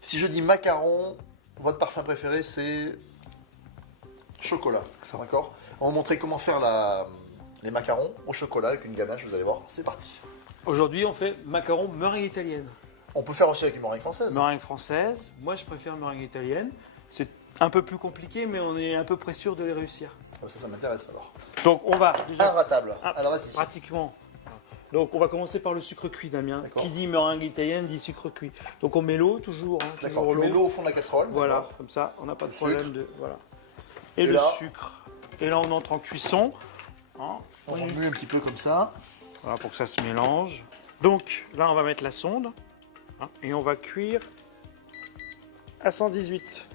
Si je dis macaron, votre parfum préféré, c'est chocolat. D'accord? On va vous montrer comment faire les macarons au chocolat avec une ganache, vous allez voir. C'est parti. Aujourd'hui, on fait macaron meringue italienne. On peut faire aussi avec une meringue française. Meringue française, moi je préfère meringue italienne. C'est un peu plus compliqué, mais on est à peu près sûr de les réussir. Ça m'intéresse alors. Donc on va déjà Inratable. Alors vas-y. pratiquement. Donc on va commencer par le sucre cuit, Damien. D'accord. Qui dit meringue italienne dit sucre cuit. Donc on met l'eau toujours. D'accord, toujours tu mets l'eau au fond de la casserole. Voilà, d'accord. comme ça, on n'a pas de Le problème sucre. de. Voilà. Et le là sucre. Et là on entre en cuisson. Hein, On remue un petit peu comme ça. voilà, pour que ça se mélange. Donc là on va mettre la sonde. Hein, et on va cuire à 118.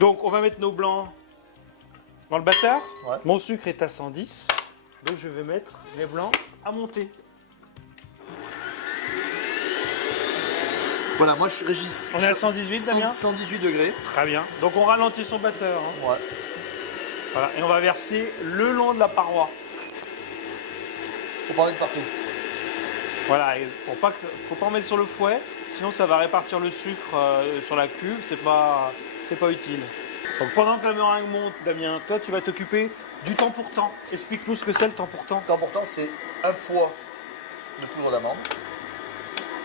Donc on va mettre nos blancs dans le batteur. Ouais. Mon sucre est à 110. Donc je vais mettre mes blancs à monter. Voilà, moi je suis Régis. On est à 118, Damien? 118 degrés. Très bien. Donc on ralentit son batteur. Hein. Ouais. Voilà. Et on va verser le long de la paroi. Faut pas en mettre partout. Voilà. Faut pas en mettre sur le fouet, sinon ça va répartir le sucre sur la cuve. C'est pas utile. Donc pendant que la meringue monte, Damien, toi tu vas t'occuper du temps pour temps. Explique-nous ce que c'est le temps pour temps. Le temps important, c'est un poids de poudre d'amande.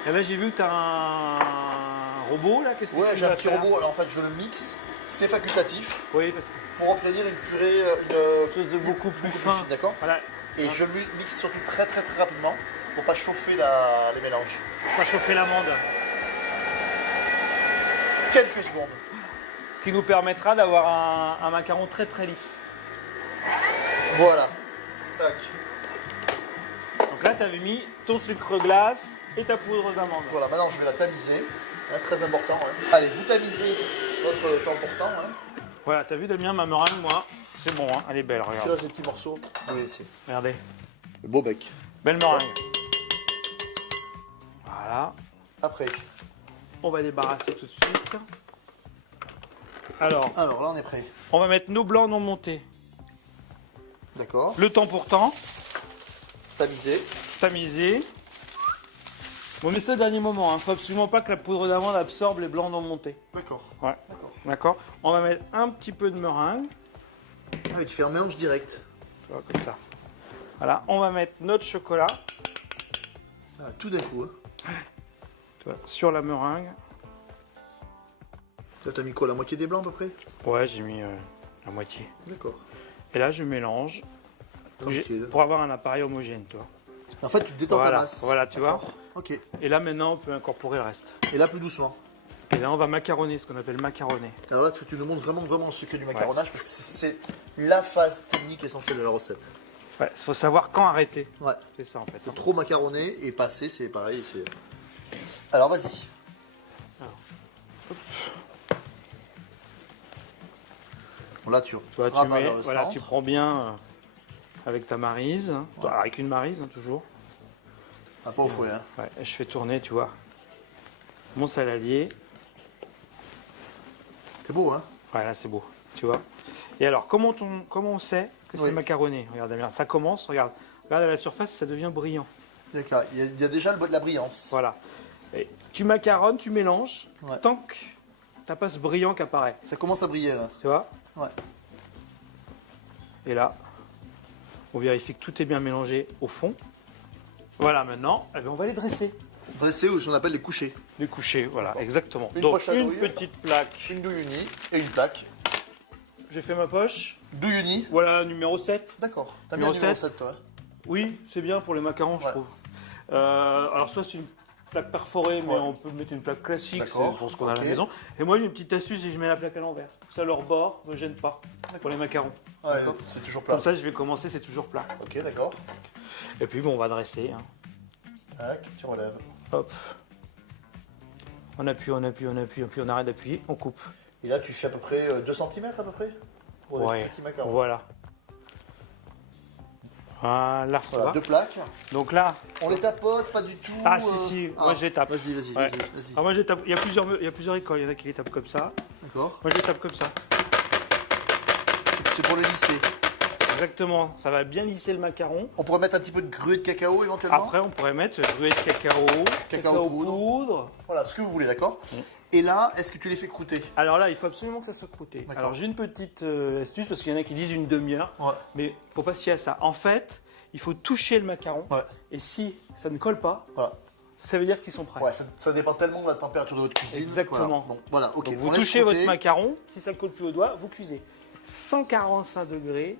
Et là j'ai vu que tu as un robot là. Qu'est-ce que Ouais, tu j'ai un vas petit faire? robot. Alors en fait, je le mixe. C'est facultatif Oui, parce que pour obtenir une purée, quelque chose de beaucoup plus fin. fine, d'accord? Voilà. Et je mixe surtout très rapidement pour pas chauffer les mélanges. On va chauffer l'amande. Quelques secondes. Ce qui nous permettra d'avoir un macaron très lisse. Voilà. Tac. Donc là, tu avais mis ton sucre glace et ta poudre d'amande. Voilà, maintenant je vais la tamiser. Hein, très important. Hein. Allez, vous tamisez votre temps pour temps. Hein. Voilà, t'as vu Damien, ma meringue, moi, c'est bon, hein, elle est belle, Sur regarde. ces petits morceaux, vous laissez. Regardez, Le beau bec. belle meringue. Voilà, Après. on va débarrasser tout de suite. Alors, Alors là, on est prêt. on va mettre nos blancs non montés. D'accord. Le temps pour temps, Tamisé. tamisé. Bon, mais c'est au dernier moment, il ne faut absolument pas que la poudre d'amande absorbe les blancs non montés. D'accord. Ouais, D'accord. d'accord. On va mettre un petit peu de meringue, Ah oui, tu fais un mélange direct. tu vois, comme ça. Voilà, on va mettre notre chocolat, Ah, tout d'un coup. Hein. tu vois, sur la meringue. Là, t'as mis quoi? La moitié des blancs à peu près? Ouais, j'ai mis la moitié. D'accord. Et là, je mélange Tranquille. pour avoir un appareil homogène, tu vois. En fait, tu détends ta Voilà, masse. voilà, tu vois. D'accord. Ok. Et là, maintenant, on peut incorporer le reste. Et là, plus doucement. Et là, on va macaronner, ce qu'on appelle macaronner. Alors là, il faut que tu nous montres vraiment le secret du macaronnage parce que c'est la phase technique essentielle de la recette. Ouais, il faut savoir quand arrêter. Ouais. C'est ça, en fait. hein. Trop macaronner et passer, c'est pareil. Alors, vas-y. Bon, là, tu Tu vois, tu rabats mets, vers le voilà, centre. tu prends bien avec ta maryse. Hein. Ouais. Avec une maryse, hein, toujours. Ah, pas au fouet. Hein. Ouais, et je fais tourner, tu vois, mon saladier. C'est beau, hein? Ouais, là, c'est beau, tu vois. Et alors, comment on sait que c'est Oui. macaronné? Regarde, bien, ça commence, regarde. Regarde à la surface, ça devient brillant. D'accord. Il y a déjà de la brillance. Voilà. Et tu macaronnes, tu mélanges, Ouais. tant que t'as pas ce brillant qui apparaît. Ça commence à briller, là. Tu vois? Ouais. Et là, on vérifie que tout est bien mélangé au fond. Voilà, maintenant, eh bien, on va les dresser. Dressé ou ce qu'on appelle les couchers. Les coucher, voilà, D'accord. exactement. Une Donc, poche à une douille. petite plaque. Une douille unie et une plaque. J'ai fait ma poche. Douille unie. Voilà, numéro 7. D'accord. T'as bien le Numéro numéro 7, toi. Oui, c'est bien pour les macarons, je Ouais. trouve. Alors, soit c'est une plaque perforée, mais Ouais. on peut mettre une plaque classique, D'accord, c'est pour ce qu'on a à ok. la maison. Et moi, j'ai une petite astuce et je mets la plaque à l'envers. Ça, leur bord ne gêne pas pour les macarons. Ouais, D'accord. c'est toujours plat. Comme ça, je vais commencer, c'est toujours plat. Ok, d'accord. Et puis, bon, on va dresser. Hein. Tac, tu relèves. Hop. On appuie, puis on arrête d'appuyer, on coupe. Et là, tu fais à peu près 2 cm à peu près pour des Ouais, petits macarons. voilà. Voilà, tu Voilà, vois. 2 plaques. Donc là, On les tapote, pas du tout. ah si, moi je les tape. Vas-y. Ouais. Ah, moi je les tape. Il y a plusieurs écoles, il y en a qui les tapent comme ça. D'accord. Moi je les tape comme ça. C'est pour les lisser. Exactement, ça va bien lisser le macaron. On pourrait mettre un petit peu de gruau de cacao éventuellement. Après, on pourrait mettre gruau de cacao poudre. Voilà, ce que vous voulez, d'accord. Et là, est-ce que tu les fais croûter? Alors là, il faut absolument que ça soit croûté. D'accord. Alors j'ai une petite astuce parce qu'il y en a qui disent une demi-heure, Ouais. mais il ne faut pas se fier à ça. En fait, il faut toucher le macaron Ouais. et si ça ne colle pas, Voilà. ça veut dire qu'ils sont prêts. Ouais, ça dépend tellement de la température de votre cuisine. Exactement. Voilà. Donc, voilà, ok. Donc, on vous laisse touchez croûter. votre macaron, si ça ne colle plus au doigt, vous cuisez. 145 degrés,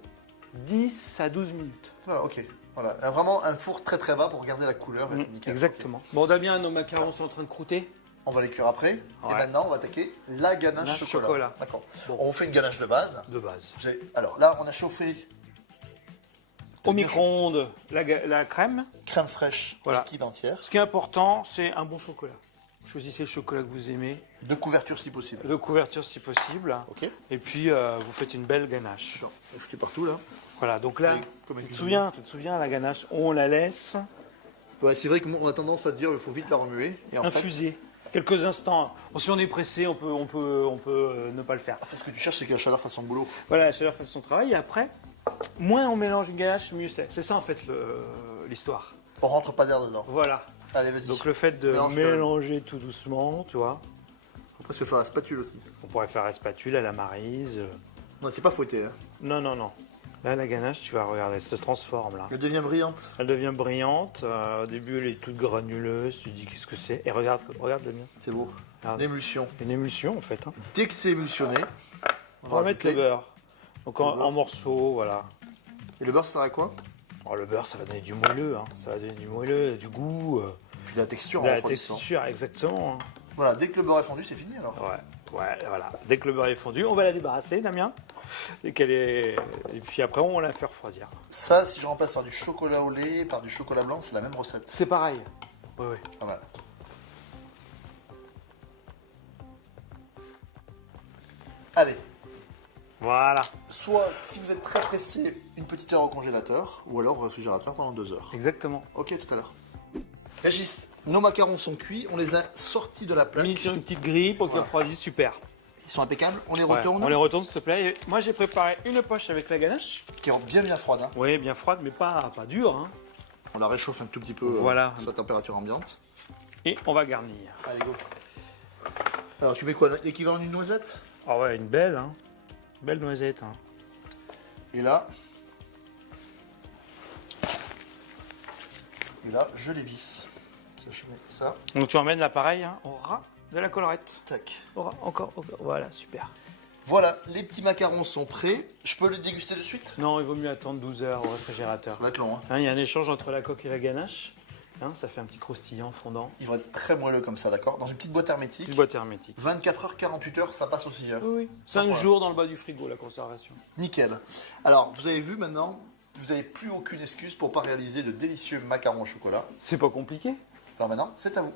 10 à 12 minutes. Voilà, ok. Voilà. Vraiment un four très très bas pour garder la couleur. Et nickel. Exactement. Bon, Damien, nos macarons sont en train de croûter. On va les cuire après. Et Ouais. maintenant, on va attaquer la ganache Ganache chocolat. chocolat. D'accord. Bon. On fait une ganache de base. De base. Alors là, on a chauffé Au micro-ondes, la crème. crème fraîche Voilà. liquide entière. Ce qui est important, c'est un bon chocolat. Choisissez le chocolat que vous aimez, De couverture si possible. de couverture si possible. Ok. Et puis, vous faites une belle ganache. Genre, on fait partout là. Voilà, donc là, Et comme tu une te souviens, la ganache, on la laisse Ouais, c'est vrai qu'on a tendance à dire qu'il faut vite la remuer. Et en fait, infuser. Quelques instants. Bon, si on est pressé, on peut ne pas le faire. ce que tu cherches, c'est que la chaleur fasse son boulot. Voilà, la chaleur fait son travail. Et après, moins on mélange une ganache, mieux c'est. C'est ça en fait l'histoire. On rentre pas d'air dedans. Voilà. Allez, vas-y. Donc le fait de Mélange mélanger tout doucement, tu vois. Faut presque faire la spatule aussi. On pourrait faire la spatule à la maryse. Non, c'est pas fouetté. Hein. Non, non, non. Là, la ganache, tu vas regarder, elle se transforme là. Elle devient brillante. Elle devient brillante. Au début, elle est toute granuleuse. Tu te dis qu'est-ce que c'est. Et regarde Damien. C'est beau. Regarde. L'émulsion. Une émulsion en fait. Hein. Dès que c'est émulsionné, On va mettre le beurre. Donc en morceaux, voilà. Et le beurre, ça sert à quoi? Alors, le beurre, ça va donner du moelleux. Hein. Ça va donner du moelleux, du goût, Puis la texture de en la refroidissant. texture, exactement. Hein. Voilà, dès que le beurre est fondu, c'est fini alors. Ouais, voilà. Dès que le beurre est fondu, on va la débarrasser, Damien. Et puis après, on va la faire refroidir. Ça, si je remplace par du chocolat au lait, par du chocolat blanc, c'est la même recette. C'est pareil. Oui, oui. Pas mal. Allez, Voilà. soit si vous êtes très pressé, une petite heure au congélateur, ou alors au réfrigérateur pendant 2 heures. Exactement. Ok, tout à l'heure. Régis, nos macarons sont cuits, on les a sortis de la plaque. Mis sur une petite grille pour qu'ils Voilà. refroidissent, super. Ils sont impeccables, on les Ouais, retourne, on les retourne, s'il te plaît. Et moi, j'ai préparé une poche avec la ganache. qui est bien froide. Hein. Oui, bien froide, mais pas dure. Hein. On la réchauffe un tout petit peu Voilà. à température ambiante. Et on va garnir. Allez, go. Alors, tu mets quoi? L'équivalent d'une noisette? Ah ouais, une belle, hein. Belle noisette. Hein. Et là, je les visse. Je mets ça, Donc tu emmènes l'appareil hein, au ras de la collerette. tac. Encore. Voilà, super. Voilà, les petits macarons sont prêts. Je peux les déguster de suite? Non, il vaut mieux attendre 12 heures au réfrigérateur. Ça va être long. Hein. Hein, il y a un échange entre la coque et la ganache. Hein, ça fait un petit croustillant fondant. Il va être très moelleux comme ça, d'accord? Dans une petite boîte hermétique. Une boîte hermétique. 24 heures, 48 heures, ça passe aussi. Hein. Oui. 5 problème. jours dans le bas du frigo, la conservation. Nickel. Alors, vous avez vu maintenant, vous n'avez plus aucune excuse pour pas réaliser de délicieux macarons au chocolat. C'est pas compliqué. Alors maintenant, c'est à vous.